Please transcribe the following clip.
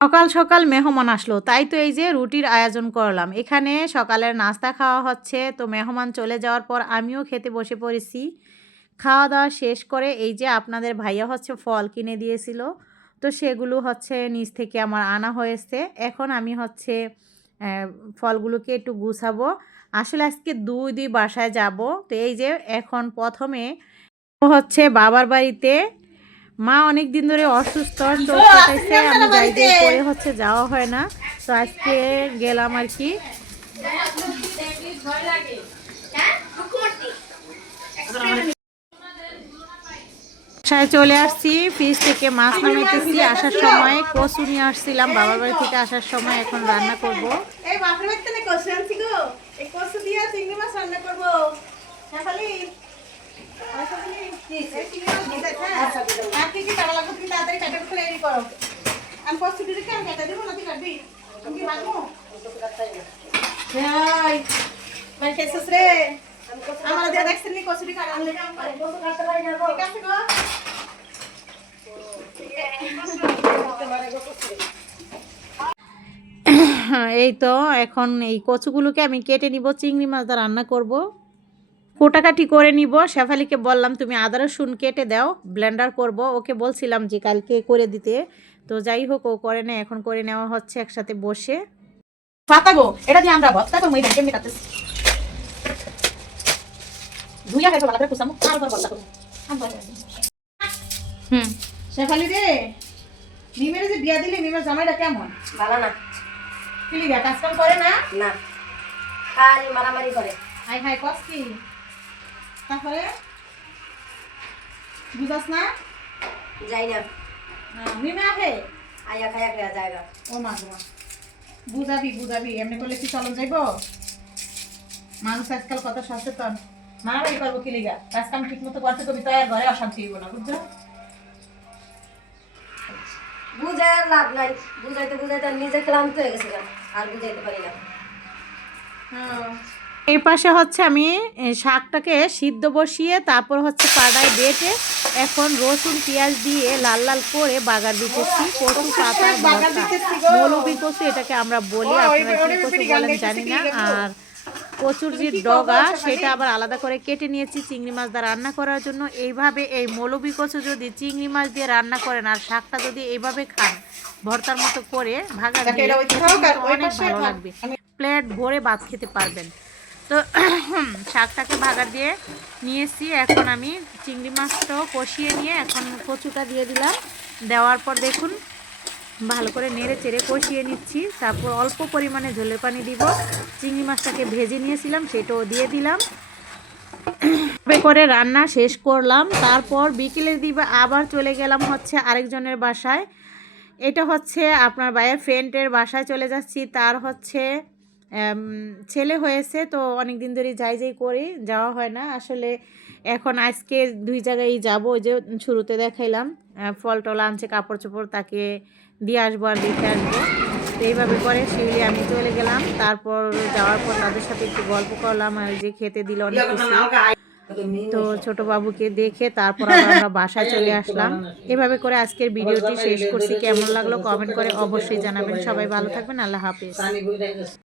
সকাল সকাল মেহমান আসলো, তাই তো এই যে রুটির আয়োজন করলাম। এখানে সকালের নাস্তা খাওয়া হচ্ছে, তো মেহমান চলে যাওয়ার পর আমিও খেতে বসে পড়েছি। খাওয়া দাওয়া শেষ করে এই যে আপনাদের ভাইয়া হচ্ছে ফল কিনে দিয়েছিল, তো সেগুলো হচ্ছে নিচ থেকে আমার আনা হয়েছে। এখন আমি হচ্ছে ফলগুলোকে একটু গুছাবো। আসলে আজকে দুই দুই বাসায় যাব, তো এই যে এখন প্রথমে হচ্ছে বাবার বাড়িতে মা অনেক দিন ধরে অসুস্থ চোখ কাটাইছে আমি যাই যাই করে হচ্ছে যাওয়া হয় না। তো আজকে গেলাম আর কি। বাসায় চলে আসছি ফ্রিজ থেকে মাছ নামাইতেছি। আসার সময় কচু নিয়ে আসছিলাম বাবার বাড়ি থেকে আসার সময় এখন রান্না করব এই বাপরে বাড়িতে না কষু আনছি গো এই কষু দিয়ে চিংড়ি মাছ রান্না করব হ্যাঁ খালি আর কি কি কাটা করে। আমি কেন কেটে দেবো না তুই কাটবি? তুমি কি মানে কেসস রে। আমার দিয়ে দেখছেন নি কষুটি কাটা। ঠিক আছে গো। এই তো এখন এই কচুগুলোকে আমি কেটে নিব চিংড়ি মাছ দা রান্না করব। কোটাকাটি করে নিব। শেফালিকে বললাম তুমি আদা রসুন কেটে দাও ব্লেন্ডার করব। ওকে বলছিলাম যে কালকে করে দিতে। তো যাই হোক ও করে নেয়। এখন করে নেওয়া হচ্ছে একসাথে বসে। পাতা গো এটা দিয়ে আমরা ভর্তা করব এই কেমনি কাটতেছি ধুইয়া খাইছো ভালো করে কুসামু তারপর ভর্তা করব। হুম। শেফালি রে মিমের যে বিয়া দিলি মিমের জামাইটা কেমন? ভালো না। কিলি গা কাজ কাম করে না? না। খালি মারামারি করে। হাই হাই কস কি? তারপরে বুঝাস না? যাই না। মিমে আহে আয়া খায়া খায়া জায়গা ও মা গো। বুঝাবি বুঝাবি এমনি করলে কি চলন যাইব? মানুষ আজকাল কত সচেতন। মারামারি করব কি লিগা? কাজ কাম ঠিক মতো করতে কবি তো ঘরে অশান্তি হইব না বুঝছ? বুঝায় আর লাভ নাই। বুঝাইতে বুঝাইতে নিজে ক্লান্ত হয়ে গেছে আর বুঝাইতে পারি না। হ্যাঁ। এই পাশে হচ্ছে আমি শাকটাকে সিদ্ধ বসিয়ে তারপর হচ্ছে পাড়ায় বেটে এখন রসুন পেঁয়াজ দিয়ে লাল লাল করে বাগার দিতেছি কচু পাতার মৌলবি কচু এটাকে আমরা বলি ও, আপনারা কি কচু বলেন জানি না। আর কচুর যে ডগা সেটা আবার আলাদা করে কেটে নিয়েছি চিংড়ি মাছ দিয়ে রান্না করার জন্য। এইভাবে এই মৌলবি কচু যদি চিংড়ি মাছ দিয়ে রান্না করেন আর শাকটা যদি এইভাবে খান ভর্তার মতো করে ভাগা দিয়ে অনেক ভালো লাগবে। প্লেট ভরে ভাত খেতে পারবেন। তো শাকটাকে ভাগা দিয়ে নিয়েছি এখন আমি চিংড়ি মাছটাও কষিয়ে নিয়ে এখন কচুটা দিয়ে দিলাম। দেওয়ার পর দেখুন, ভালো করে নেড়ে চেড়ে কষিয়ে নিচ্ছি। তারপর অল্প পরিমাণে ঝোলের পানি দিব। চিংড়ি মাছটাকে ভেজে নিয়েছিলাম, সেটাও দিয়ে দিলাম। করে রান্না শেষ করলাম। তারপর বিকেলের দিকে আবার চলে গেলাম হচ্ছে আরেকজনের বাসায়। এটা হচ্ছে আপনার ভাইয়ের ফ্রেন্ডের বাসায় চলে যাচ্ছি। তার হচ্ছে ছেলে হয়েছে তো অনেক দিন ধরে যাই যাই করি, যাওয়া হয় না। আসলে এখন আজকে দুই জায়গায় যাব যে শুরুতে দেখাইলাম ফল টল আনছে, কাপড় চোপড় তাকে দিয়ে আসব আর দেখে আসব। তো এইভাবে করে শিউলি আমি চলে গেলাম। তারপর যাওয়ার পর তাদের সাথে একটু গল্প করলাম, আর যে খেতে দিল অনেক কিছু। তো ছোট বাবুকে দেখে তারপর আমরা বাসায় চলে আসলাম। এভাবে করে আজকের ভিডিওটি শেষ করছি। কেমন লাগল কমেন্ট করে অবশ্যই জানাবেন। সবাই ভালো থাকবেন। আল্লাহ হাফিজ।